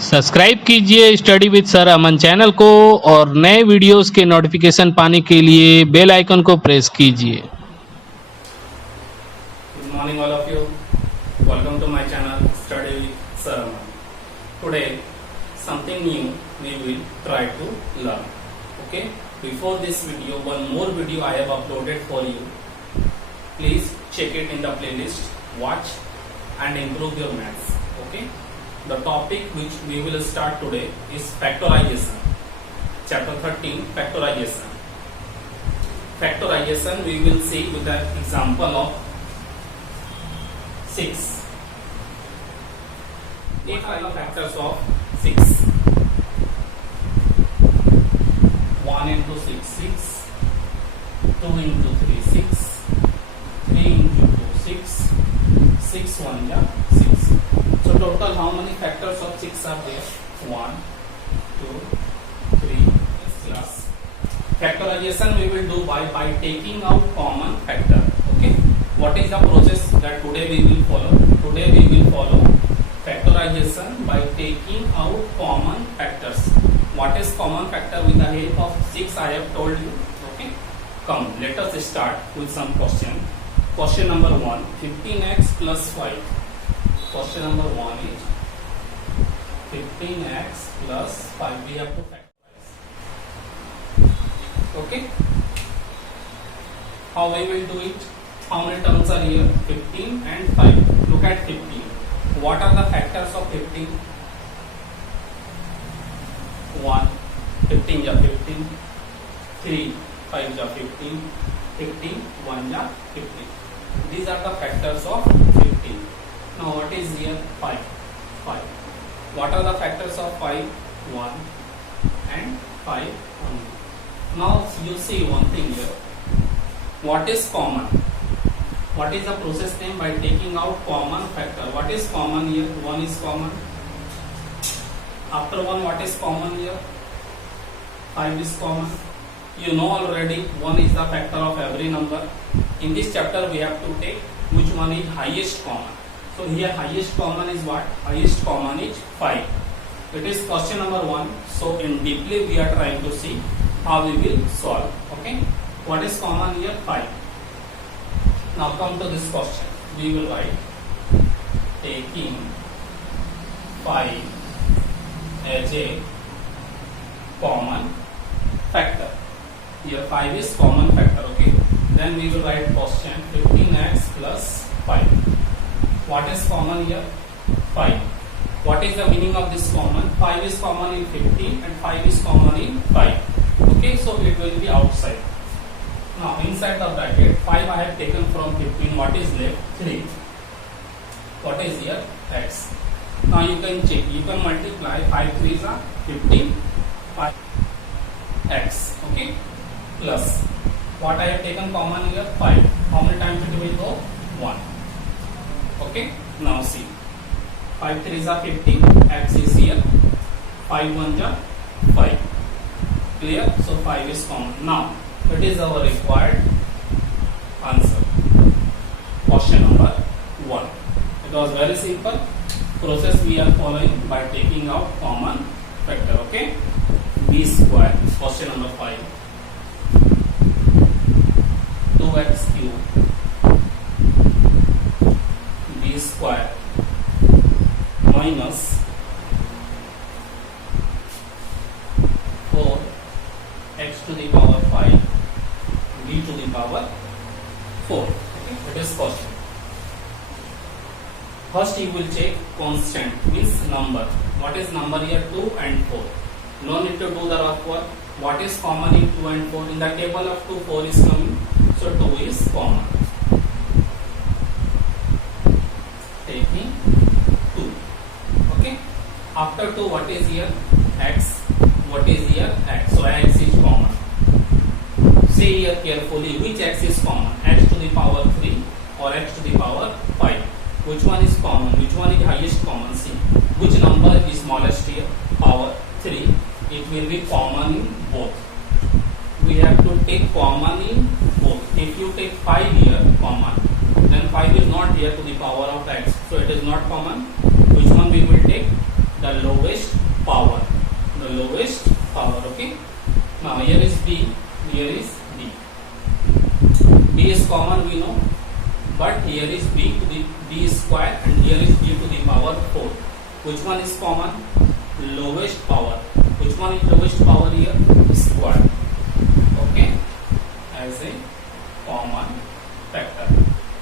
Subscribe कीजिए study with sir Aman channel को और नए वीडियोस के नोटिफिकेशन पाने के लिए बेल आइकन को प्रेस कीजिए। Good morning all of you. Welcome to my channel Study with Sir Aman. Today something new we will try to learn. Okay. Before this video, one more video I have uploaded for you. Please check it in the playlist. Watch and improve your maths. Okay. The topic which we will start today is factorization. Chapter 13, factorization. Factorization we will see with an example of 6. If I have factors of 6, 1 into 6, 6, 2 into 3, 6, 3 into 2, 6, 6 1 yeah, 6. So total how many factors of 6 are there? 1, 2, 3, plus. Factorization we will do by taking out common factor. Okay. What is the process that today we will follow? Today we will follow factorization by taking out common factors. What is common factor? With the help of 6 I have told you. Okay. Come, let us start with some question. Question number 1, 15x plus 5. Question number 1 is 15x plus 5. We have to factorize. Okay. How we will do it? How many terms are here? 15 and 5. Look at 15. What are the factors of 15? 1, 15 ja 15, 3, 5 ja 15, 15, 1 ja 15. These are the factors of 15. Now what is here? 5. 5. What are the factors of 5? 1 and 5 only. Now you see one thing here. What is common? What is the process name by taking out common factor? What is common here? 1 is common. After 1 what is common here? 5 is common. You know already 1 is the factor of every number. In this chapter we have to take which one is highest common. So here highest common is what? Highest common is 5. It is question number 1. So in deeply we are trying to see how we will solve. Okay. What is common here? 5. Now come to this question. We will write taking 5 as a common factor. Here 5 is common factor. Okay. Then we will write question 15x plus 5. What is common here? 5. What is the meaning of this common? 5 is common in 15 and 5 is common in 5. Okay, so it will be outside. Now inside the bracket 5 I have taken from 15. What is left? 3. What is here? X. Now you can check. You can multiply 5 3s are 15. 5 x. Okay. Plus what I have taken common here? 5. How many times it will go? 1. Okay. Now see. 5 3s are 15. X is here. 5 1s are 5. Clear? So 5 is common. Now it is our required answer. Question number 1. It was very simple. Process we are following by taking out common factor. Okay. B square. Question number 5. 2x cube. B square minus 4 x to the power 5 b to the power 4. Okay. It is question. First you will check constant means number. What is number here? 2 and 4. No need to do the rough work. What is common in 2 and 4? In the table of 2 4 is coming. So 2 is common. Taking 2. Okay. After 2 what is here? X. What is here? X. So x is common. See here carefully which x is common. X to the power 3 or x to the power 5. Which one is common? Which one is highest common? See. Which number is smallest here? Power 3. It will be common in both. We have to take common in both. If you take 5 here common, then 5 is not here to the power of x, so it is not common. Which one we will take? The lowest Which one is common? Lowest power. Which one is lowest power here? Square. Okay, as a common factor.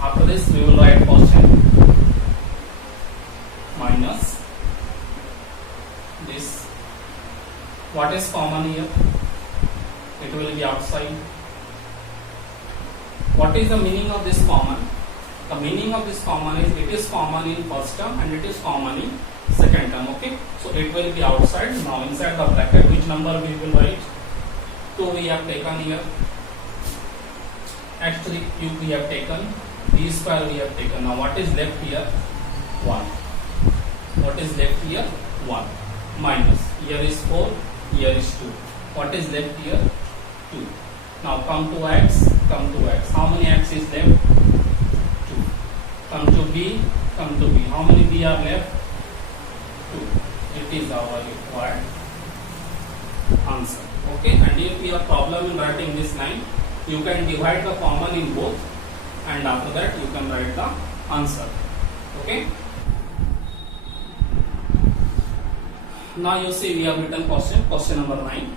After this we will write quotient minus this. What is common here? It will be outside. What is the meaning of this common? The meaning of this common is it is common in first term and it is common in second term. Okay, so it will be outside. Now inside the bracket, which number we will write? 2 we have taken here, x3 cube we have taken, b square we have taken. Now what is left here? 1. What is left here? 1 minus, here is 4, here is 2. What is left here? 2. Now come to x, come to x. How many x is left? 2. Come to b, come to b. How many b are left? 2. It is our required answer. Okay, and if you have problem in writing this line, you can divide the common in both, and after that you can write the answer. Okay. Now you see we have written question number 9.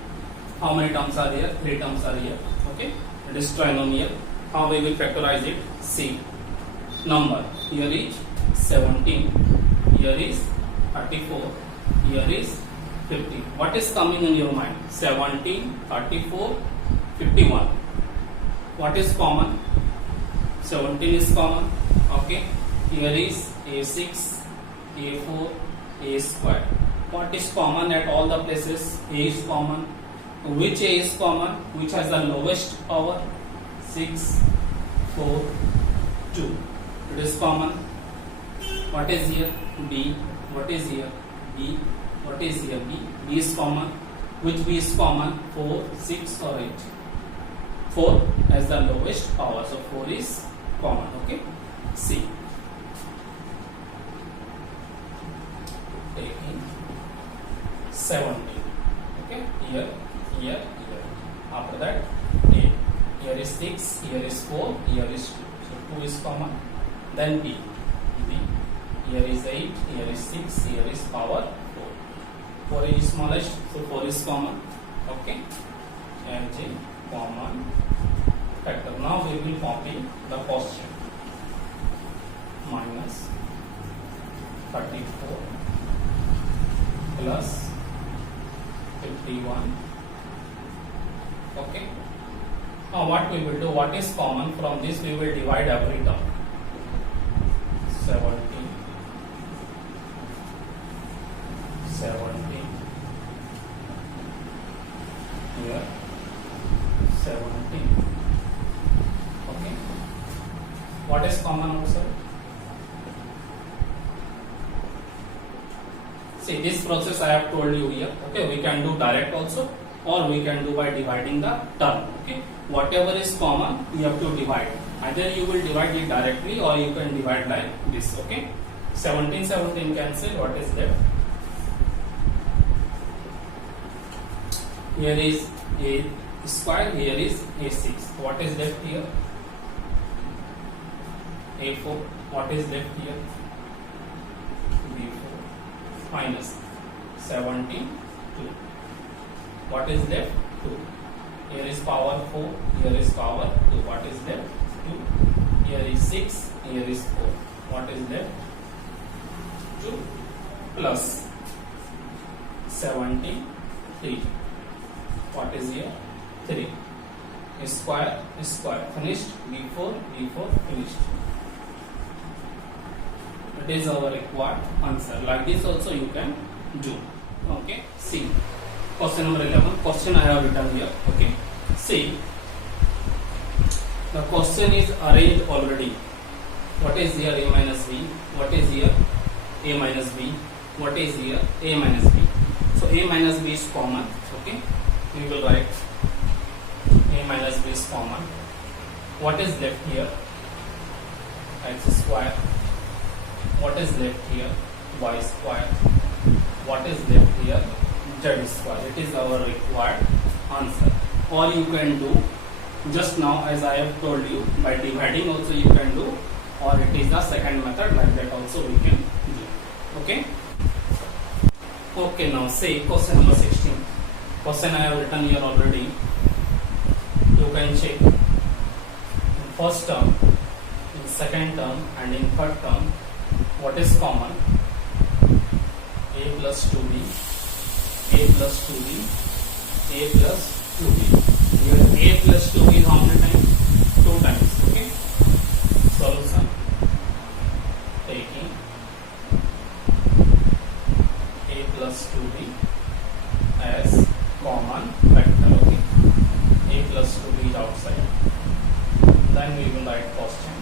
How many terms are there? 3 terms are here. Okay, it is trinomial. How we will factorize it? See, number here is 17, here is 34, here is 50. What is coming in your mind? 17, 34, 51. What is common? 17 is common. Okay, here is a6, a4, a square. What is common at all the places? A is common. Which A is common? Which has the lowest power? 6, 4, 2. It is common. What is here? B. What is here? B. What is here? B. B is common. Which B is common? 4, 6 or 8? 4 has the lowest power. So 4 is common. Okay. C. Taking 17. Okay. Here. After that, A. Here is 6, here is 4, here is 2. So 2 is common. Then B. B. Here is 8, here is 6, here is power 4. 4 is smallest, so 4 is common. Okay. And J common factor. Now we will copy the quotient. Minus 34 plus 51. Okay. Now what we will do? What is common from this? We will divide every term. 17, 17. Here 17. Okay. What is common also? See, this process I have told you here. Okay, we can do direct also, or we can do by dividing the term. Okay, whatever is common you have to divide. Either you will divide it directly or you can divide like this. Okay, 17 cancel. What is left? Here is a square, here is a6. What is left here? a4. What is left here? b4 minus 17, 2. What is left? 2. Here is power 4, here is power 2. What is left? 2. Here is 6, here is 4. What is left? 2 plus 17, 3. What is here? 3. Square, finished. b4, finished. It is our required answer. Like this also you can do. Okay, see. Question number 11. Question I have written here. Okay. See, the question is arranged already. What is here? A minus b. What is here? A minus b. What is here? A minus b. So a minus b is common. Okay. We will write a minus b is common. What is left here? X square. What is left here? Y square. What is left here? Z square. It is our required answer. Or you can do just now, as I have told you, by dividing also you can do, or it is the second method, like that also we can do. Okay. Okay, now say question number 16. Question I have written here already. You can check in first term, in second term, and in third term. What is common? A plus 2b, a plus 2b, a plus 2b. Here a plus 2b is how many times? 2 times. Okay. Solution. Taking a plus 2b as common factor. Okay. A plus 2b is outside. Then we will write question.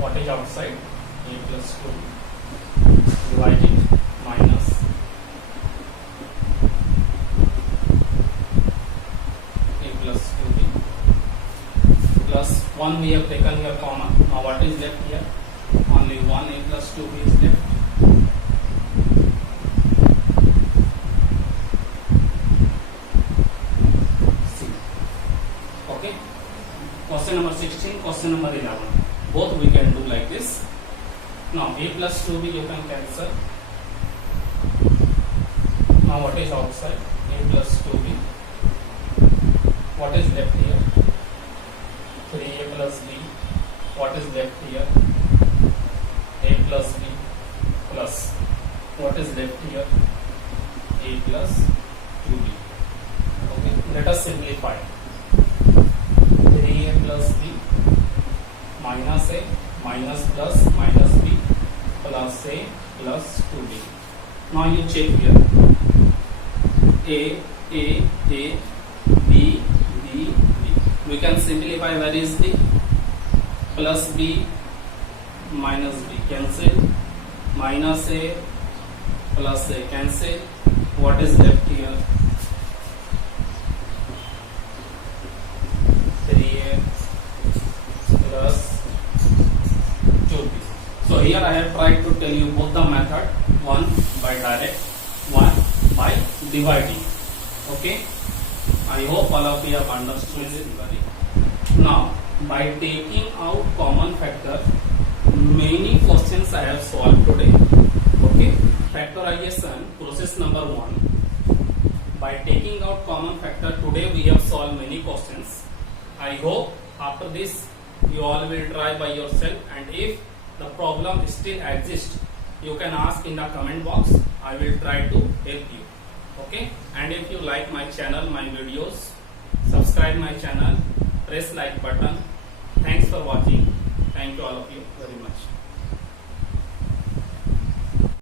What is outside? A plus 2b. Divide it minus a plus 2b plus 1 we have taken here common. Now what is left here? Only 1 a plus 2b is left. C. Okay. Question number 16, question number 11. Both we can do like this. Now a plus 2b you can cancel. Now what is outside? A plus 2b. What is left here? 3a plus b. What is left here? A plus b plus. What is left here? A plus 2b. Okay. Let us simplify. 3a plus b minus a minus plus minus b plus a plus 2b. Now you check here. A, B, B. We can simplify. Where is the plus b minus b? Cancel. Minus a plus a cancel. What is left here? 3a plus 2b. So here I have tried to tell you both the method. One by direct, one by dividing. Okay. I hope all of you have understood it. Now, by taking out common factor, many questions I have solved today. Okay. Factorization process number 1. By taking out common factor, today we have solved many questions. I hope after this you all will try by yourself, and if the problem still exists, you can ask in the comment box. I will try to help you. Okay. And if you like my channel, my videos, subscribe my channel, press like button. Thanks for watching. Thank you all of you.